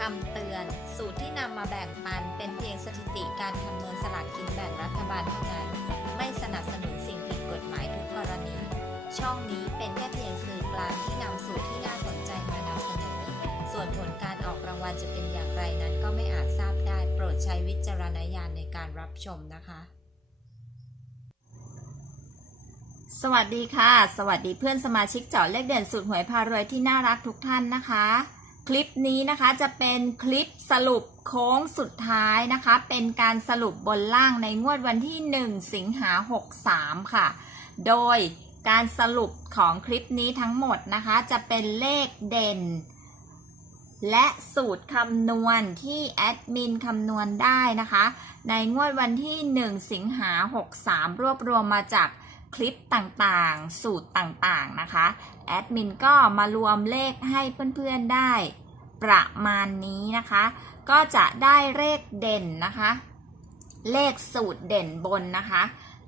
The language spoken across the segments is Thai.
คำเตือน สูตรที่นำมาแบ่งปันเป็นเพียงสถิติการคำนวณสลากกินแบ่งรัฐบาลเท่านั้น ไม่สนับสนุนสิ่งผิดกฎหมายทุกกรณี ช่องนี้เป็นแค่เพียงสื่อกลางที่นำสูตรที่น่าสนใจมานำเสนอ ส่วนผลการออกรางวัลจะเป็นอย่างไรนั้นก็ไม่อาจทราบได้ โปรดใช้วิจารณญาณในการรับชมนะคะ สวัสดีค่ะ สวัสดีเพื่อนสมาชิกเจาะเลขเด่นสุดหวยพารวยที่น่ารักทุกท่านนะคะ คลิปนี้นะคะจะเป็นคลิปสรุปโค้งสุดท้ายนะคะ เป็นการสรุปบนล่างในงวดวันที่ 1 สิงหา63 ค่ะ โดยการสรุปของคลิปนี้ทั้งหมดนะคะ จะเป็นเลขเด่น และสูตรคำนวณที่แอดมินคำนวณได้นะคะ ในงวดวันที่ 1 สิงหา63 รวบรวมมาจาก คลิปต่างๆ สูตรต่างๆ นะคะ แอดมินก็มารวมเลขให้เพื่อนๆได้ประมาณนี้นะคะ ก็จะได้เลขเด่นนะคะ เลขสูตรเด่นบนนะคะ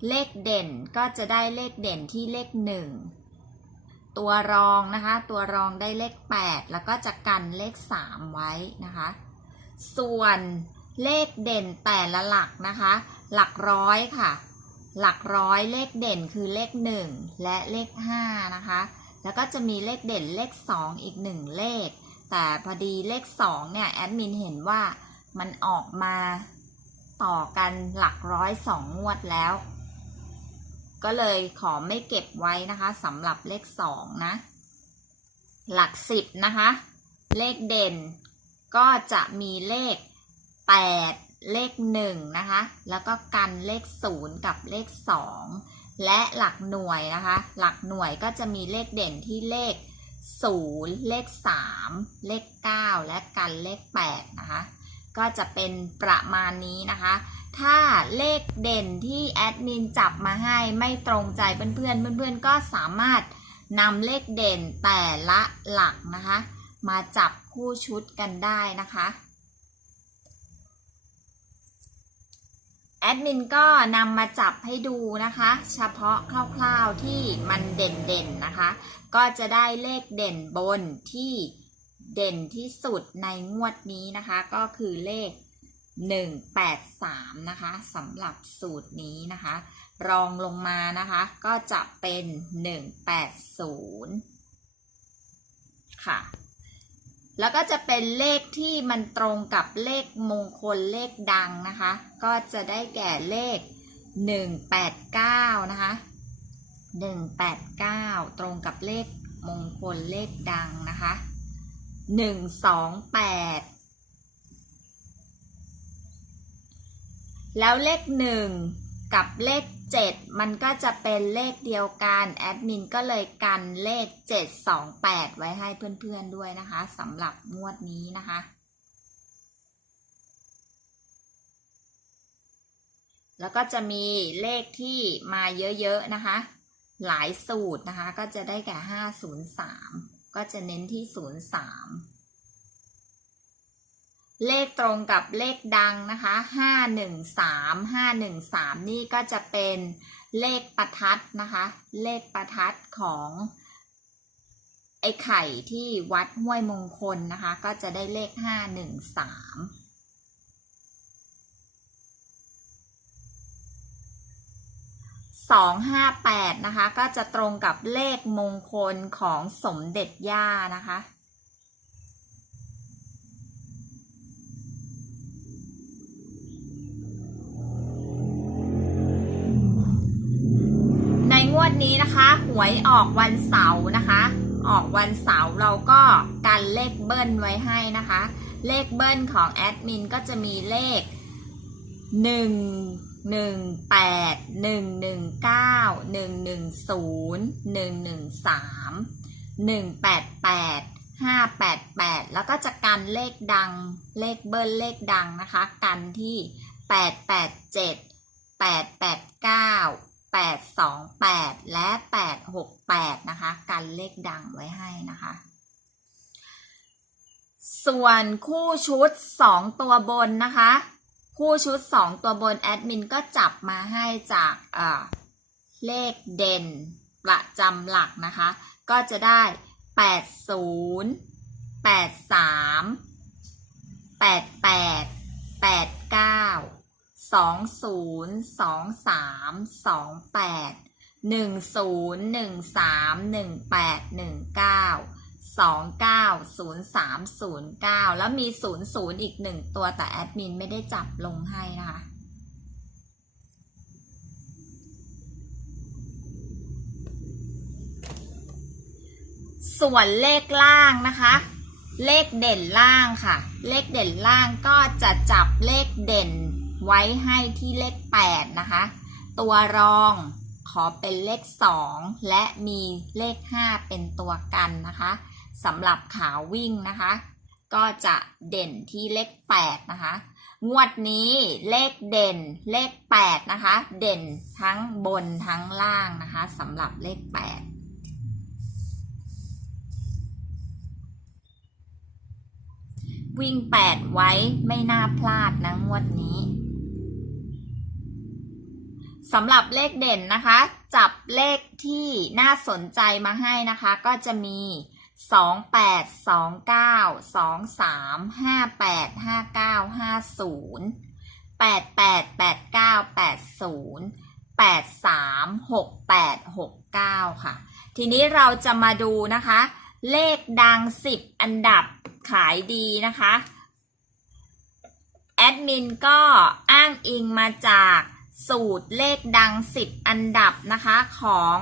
เลขเด่นก็จะได้เลขเด่นที่เลขหนึ่งตัวรองนะคะ ตัวรองได้เลข 8 แล้วก็จะกันเลข 3 ไว้นะคะ ส่วนเลขเด่นแต่ละหลักนะคะ หลักร้อยค่ะ หลักร้อยเลขเด่นคือเลข 1 และเลข 5 นะคะ แล้วก็จะมีเลขเด่นเลข 2 อีก 1 เลข แต่พอดีเลข 2 เนี่ยแอดมินเห็นว่ามันออกมาต่อกันหลักร้อยสองงวดแล้ว ก็เลยขอไม่เก็บไว้นะคะสำหรับเลข 2 นะ หลัก 10 นะคะ เลขเด่นก็จะมีเลข 8 เลข1นะคะ แล้วก็กันเลข 0 กับเลข 2 และหลักหน่วยนะคะ หลักหน่วยก็จะมีเลขเด่นที่เลข 0 เลข 3 เลข 9 และกันเลข8นะคะ ก็จะเป็นประมาณนี้นะคะ ถ้าเลขเด่นที่แอดมินจับมาให้ไม่ตรงใจเพื่อนๆ เพื่อนๆ ก็สามารถนำเลขเด่นแต่ละหลักนะคะ มาจับคู่ชุดกันได้นะคะ แอดมินก็นำมาจับให้ดูนะคะ เฉพาะคร่าวๆที่มันเด่นๆนะคะ ก็จะได้เลขเด่นบนที่เด่นที่สุดในงวดนี้นะคะ ก็คือเลข 183 นะคะสำหรับสูตรนี้นะคะ รองลงมานะคะ ก็จะเป็น 180 ค่ะ แล้วก็จะเป็นเลขที่มันตรงกับเลขมงคลเลขดังนะคะ ก็จะได้แก่เลข 189 นะคะ 189 ตรงกับเลขมงคลเลขดังนะคะ 128 แล้วเลข 1 กับเลข 7 มันก็จะเป็นเลขเดียวกันแอดมินก็เลยกันเลข 728 ไว้ให้เพื่อนๆด้วยนะคะสำหรับงวดนี้นะคะแล้วก็จะมีเลขที่มาเยอะๆนะคะ หลายสูตรนะคะ ก็จะได้แก่ 503 ก็จะเน้นที่ 03 เลขตรงกับเลขดังนะคะ513 513นี่ก็จะเป็นเลขประทัดนะคะ เลขประทัดของไอ้ไข่ที่วัดห้วยมงคลนะคะ ก็จะได้เลข513สองห้าแปดนะคะ ก็จะตรงกับเลขมงคลของสมเด็จย่านะคะ วดนี้นะคะ หวยออกวันเสาร์นะคะ ออกวันเสาร์เราก็กันเลขเบิ้ลไว้ให้นะคะ เลขเบิ้ลของแอดมินก็จะมีเลขหนึ่งหนึ่งแปดหนึ่งหนึ่งเก้าหนึ่งหนึ่งศูนย์หนึ่งหนึ่งสามหนึ่งแปดแปดห้าแปดแปดแล้วก็จะกันเลขดังเลขเบิ้ลเลขดังนะคะ กันที่แปดแปด 828 และ 868 นะคะ กันเลขดังไว้ให้นะคะ ส่วนคู่ชุด 2 ตัวบนนะคะ คู่ชุด 2 ตัวบนแอดมินก็จับมาให้จากเเลขเด่นประจำหลักนะคะ ก็จะได้ 80 83 88 89 สองศูนย์สองสามสองแปดหนึ่งศูนย์หนึ่งสามหนึ่งแปดหนึ่งเก้าสองเก้าศูนย์สามศูนย์เก้าแล้วมีศูนย์ศูนย์อีกหนึ่งตัวแต่แอดมินไม่ได้จับลงให้นะคะส่วนเลขล่างนะคะ เลขเด่นล่างค่ะ เลขเด่นล่างก็จะจับเลขเด่น ไว้ให้ที่เลข 8 นะคะ ตัวรองขอเป็นเลข 2 และมีเลข 5 เป็นตัวกันนะคะสำหรับขาวิ่งนะคะ ก็จะเด่นที่เลข 8 นะคะ งวดนี้เลขเด่นเลข 8 นะคะ เด่นทั้งบนทั้งล่างนะคะสำหรับเลข 8วิ่ง 8 ไว้ไม่น่าพลาดนะงวดนี้ สำหรับเลขเด่นนะคะ จับเลขที่น่าสนใจมาให้นะคะ ก็จะมี 2 8 2 9 2 3 5 8 5 9 5 0 8 8 8 9 8 0 8 3 6 8 6 9 ค่ะ ทีนี้เราจะมาดูนะคะ เลขดัง 10 อันดับขายดีนะคะ แอดมินก็อ้างอิงมาจาก สูตรเลขดัง 10 อันดับนะคะของ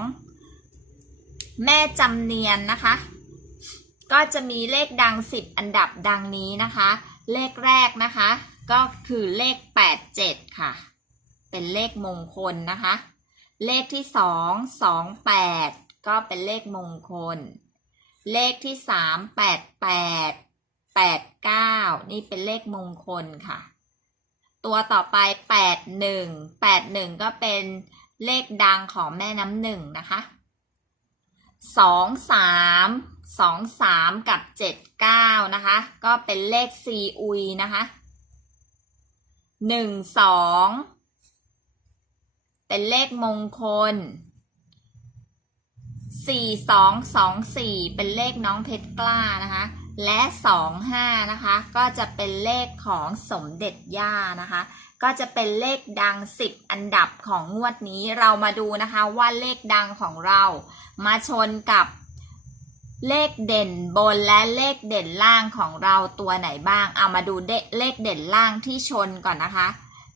แม่จำเนียนนะคะ ก็จะมีเลขดัง 10 อันดับดังนี้นะคะ เลขแรกนะคะ ก็คือเลข 87 ค่ะ เป็นเลขมงคลนะคะ เลขที่ 2 28 ก็เป็นเลขมงคล เลขที่สามแปดแปดแปดเก้านี่เป็นเลขมงคลค่ะ ตัวต่อไปแปดหนึ่งแปดหนึ่งก็เป็นเลขดังของแม่น้ำหนึ่งนะคะสองสามสองสามกับเจ็ดเก้านะคะ ก็เป็นเลขซีอุยนะคะหนึ่งสองเป็นเลขมงคลสี่สองสองสี่เป็นเลขน้องเพชรกล้านะคะ และสองห้านะคะ ก็จะเป็นเลขของสมเด็จย่านะคะ ก็จะเป็นเลขดังสิบอันดับของงวดนี้เรามาดูนะคะว่าเลขดังของเรามาชนกับเลขเด่นบนและเลขเด่นล่างของเราตัวไหนบ้าง เอามาดูเดเลขเด่นล่างที่ชนก่อนนะคะ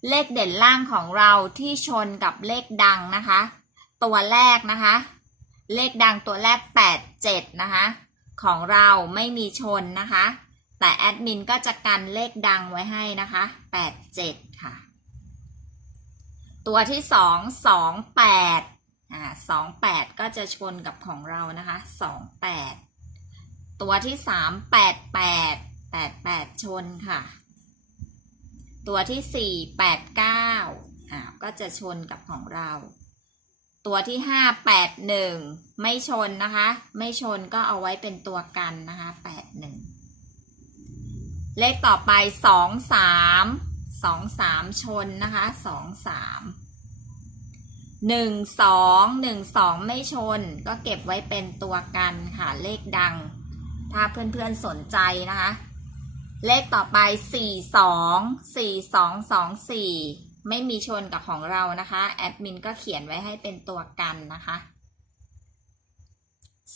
เลขเด่นล่างของเราที่ชนกับเลขดังนะคะ ตัวแรกนะคะ เลขดังตัวแรก 87 นะคะ ของเราไม่มีชนนะคะ แต่แอดมินก็จะกันเลขดังไว้ให้นะคะ 87 ค่ะ ตัวที่ 2 28อ่า28 ก็จะชนกับของเรานะคะ 28 ตัวที่ 3 88 88 ชนค่ะ ตัวที่ 4 89อ่าก็จะชนกับของเรา ตัวที่ห้าแปดหนึ่งไม่ชนนะคะ ไม่ชนก็เอาไว้เป็นตัวกันนะคะแปดหนึ่งเลขต่อไปสองสามสองสามชนนะคะสองสามหนึ่งสองหนึ่งสองไม่ชน ก็เก็บไว้เป็นตัวกันค่ะเลขดัง ถ้าเพื่อนๆสนใจนะคะ เลขต่อไปสี่สองสี่สองสองสี่ ไม่มีชนกับของเรานะคะแอดมินก็เขียนไว้ให้เป็นตัวกันนะคะ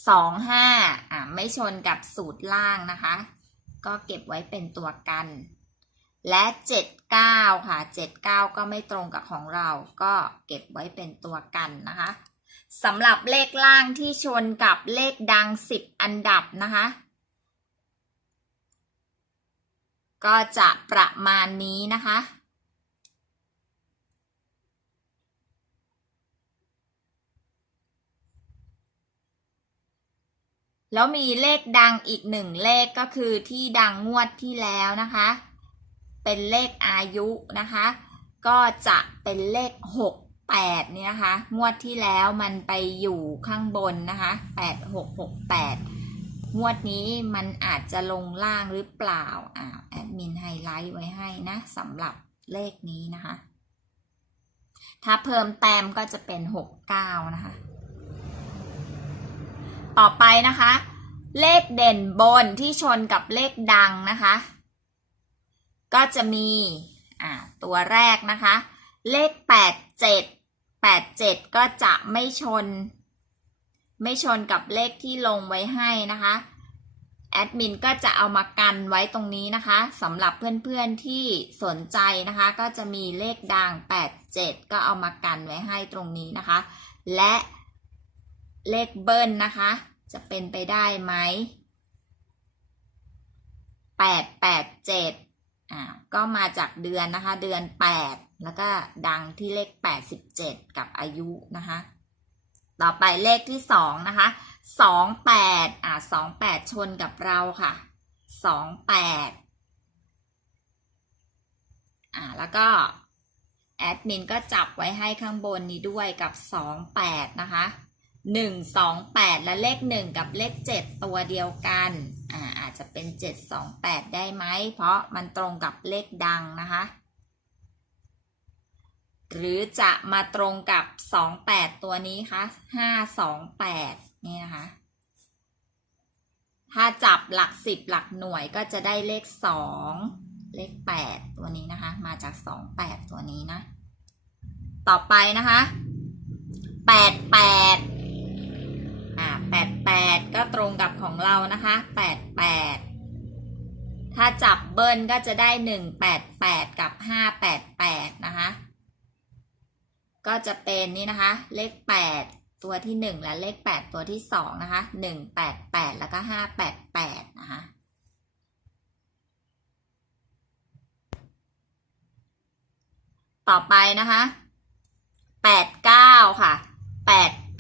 สองห้าอ่าไม่ชนกับสูตรล่างนะคะ ก็เก็บไว้เป็นตัวกัน และเจ็ดเก้าค่ะเจ็ดเก้าก็ไม่ตรงกับของเรา ก็เก็บไว้เป็นตัวกันนะคะสำหรับเลขล่างที่ชนกับเลขดังสิบอันดับนะคะ ก็จะประมาณนี้นะคะ แล้วมีเลขดังอีกหนึ่งเลขก็คือที่ดังงวดที่แล้วนะคะ เป็นเลขอายุนะคะ ก็จะเป็นเลขหกแปดนี่ยนะคะ งวดที่แล้วมันไปอยู่ข้างบนนะคะแปดหกหกแปดงวดนี้มันอาจจะลงล่างหรือเปล่าอ่าแอดมินไฮไลท์ไว้ให้นะสำหรับเลขนี้นะคะ ถ้าเพิ่มแต้มก็จะเป็นหกเก้านะคะ ต่อไปนะคะ เลขเด่นบนที่ชนกับเลขดังนะคะ ก็จะมีอ่าตัวแรกนะคะ เลข 87 87 ก็จะไม่ชน ไม่ชนกับเลขที่ลงไว้ให้นะคะแอดมินก็จะเอามากันไว้ตรงนี้นะคะสำหรับเพื่อนๆที่สนใจนะคะ ก็จะมีเลขดัง 87 ก็เอามากันไว้ให้ตรงนี้นะคะ และเลขเบิ้ลนะคะ จะเป็นไปได้ไหม887อ่าก็มาจากเดือนนะคะ เดือน8แล้วก็ดังที่เลข87กับอายุนะคะ ต่อไปเลขที่สองนะคะสองแปดอะสองแปดชนกับเราค่ะสองแปดอะแล้วก็แอดมินก็จับไว้ให้ข้างบนนี้ด้วยกับสองแปดนะคะ หนึ่งสองแปดและเลขหนึ่งกับเลขเจ็ดตัวเดียวกันอ่าอาจจะเป็นเจ็ดสองแปดได้ไหม เพราะมันตรงกับเลขดังนะคะ หรือจะมาตรงกับ 28 ตัวนี้คะ528 นี่นะคะ ถ้าจับหลัก 10 หลักหน่วยก็จะได้เลข 2 เลข 8 ตัวนี้นะคะ มาจาก 28 ตัวนี้นะ ต่อไปนะคะ 88 8 ก็ตรงกับของเรานะคะ 88 ถ้าจับเบิ้ลก็จะได้ 188 กับ 588 นะคะ ก็จะเป็นนี่นะคะ เลข 8 ตัวที่ 1 และเลข 8 ตัวที่ 2 นะคะ 188 แล้วก็ 588 นะคะต่อไปนะคะ 89 ค่ะ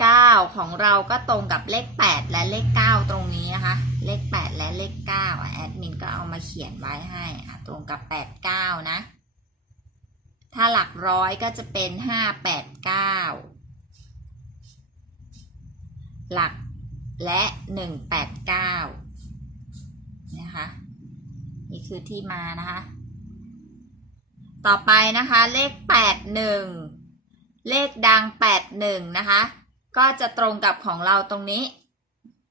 9 ของเราก็ตรงกับเลข 8 และเลข 9 ตรงนี้นะคะ เลข 8 และเลข9แอดมินก็เอามาเขียนไว้ให้ตรงกับ 89 นะ ถ้าหลักร้อยก็จะเป็นห้าแปดเก้าหลักและหนึ่งแปดเก้านะคะ นี่คือที่มานะคะ ต่อไปนะคะเลขแปดหนึ่งเลขดังแปดหนึ่งนะคะ ก็จะตรงกับของเราตรงนี้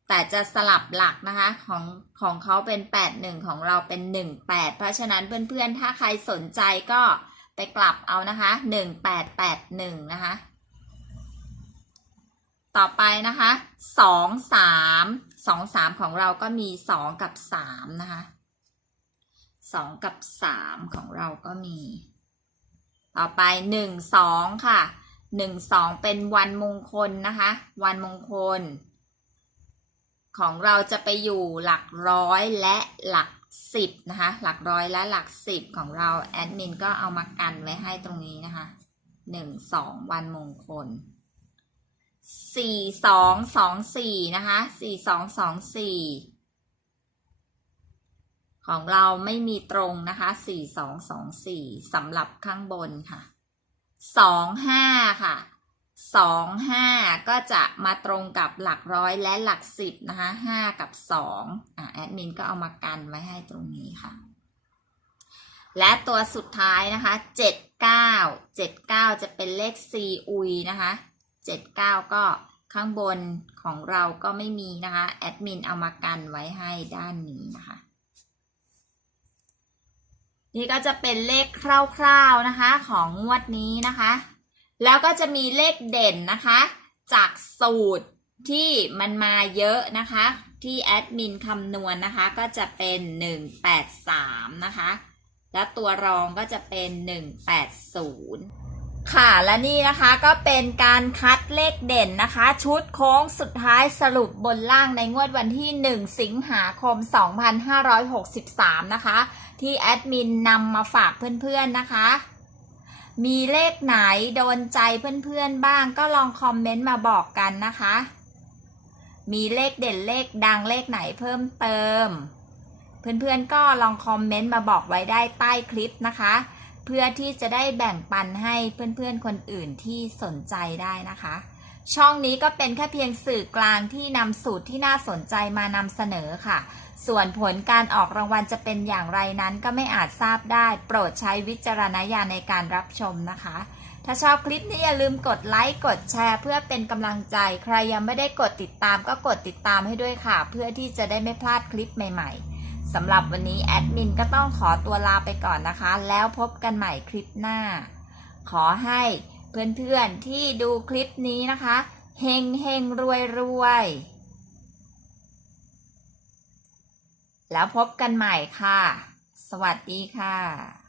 แต่จะสลับหลักนะคะของของเขาเป็นแปดหนึ่งของเราเป็นหนึ่งแปดเพราะฉะนั้นเพื่อนๆ ถ้าใครสนใจก็ไปกลับเอานะคะหนึ่งแปดแปดหนึ่งนะคะ ต่อไปนะคะสองสามสองสามของเราก็มีสองกับสามนะคะสองกับสามของเราก็มี ต่อไปหนึ่งสองค่ะ หนึ่งสองเป็นวันมงคลนะคะ วันมงคล ของเราจะไปอยู่หลักร้อยและหลักสิบนะคะ หลักร้อยและหลักสิบของเราแอดมินก็เอามากันไว้ให้ตรงนี้นะคะหนึ่งสองวันมงคลสี่สองสองสี่นะคะสี่สองสองสี่ของเราไม่มีตรงนะคะสี่สองสองสี่สำหรับข้างบนค่ะ สองห้าค่ะสองห้าก็จะมาตรงกับหลักร้อยและหลักสิบนะคะห้ากับสองอะแอดมินก็เอามากันไว้ให้ตรงนี้ค่ะ และตัวสุดท้ายนะคะเจ็ดเก้าเจ็ดเก้าจะเป็นเลขซีอุยนะคะเจ็ดเก้าก็ข้างบนของเราก็ไม่มีนะคะ แอดมินเอามากันไว้ให้ด้านนี้นะคะ นี่ก็จะเป็นเลขคร่าวๆนะคะของงวดนี้นะคะ แล้วก็จะมีเลขเด่นนะคะ จากสูตรที่มันมาเยอะนะคะ ที่แอดมินคำนวณนะคะ ก็จะเป็น 183 นะคะ แล้วตัวรองก็จะเป็น 180 ค่ะและนี่นะคะก็เป็นการคัดเลขเด่นนะคะ ชุดโค้งสุดท้ายสรุปบนล่างในงวดวันที่ 1 สิงหาคม 2563 นะคะ ที่แอดมินนำมาฝากเพื่อนๆนะคะ มีเลขไหนโดนใจเพื่อนๆบ้างก็ลองคอมเมนต์มาบอกกันนะคะ มีเลขเด่นเลขดังเลขไหนเพิ่มเติม เพื่อนๆก็ลองคอมเมนต์มาบอกไว้ได้ใต้คลิปนะคะ เพื่อที่จะได้แบ่งปันให้เพื่อนๆคนอื่นที่สนใจได้นะคะ ช่องนี้ก็เป็นแค่เพียงสื่อกลางที่นำสูตรที่น่าสนใจมานำเสนอค่ะ ส่วนผลการออกรางวัลจะเป็นอย่างไรนั้นก็ไม่อาจทราบได้ โปรดใช้วิจารณญาณในการรับชมนะคะ ถ้าชอบคลิปนี้อย่าลืมกดไลค์กดแชร์ เพื่อเป็นกำลังใจ ใครยังไม่ได้กดติดตามก็กดติดตามให้ด้วยค่ะ เพื่อที่จะได้ไม่พลาดคลิปใหม่ ๆ สำหรับวันนี้แอดมินก็ต้องขอตัวลาไปก่อนนะคะ แล้วพบกันใหม่คลิปหน้า ขอให้เพื่อนๆที่ดูคลิปนี้นะคะเฮงเฮงรวยรวยแล้วพบกันใหม่ค่ะ สวัสดีค่ะ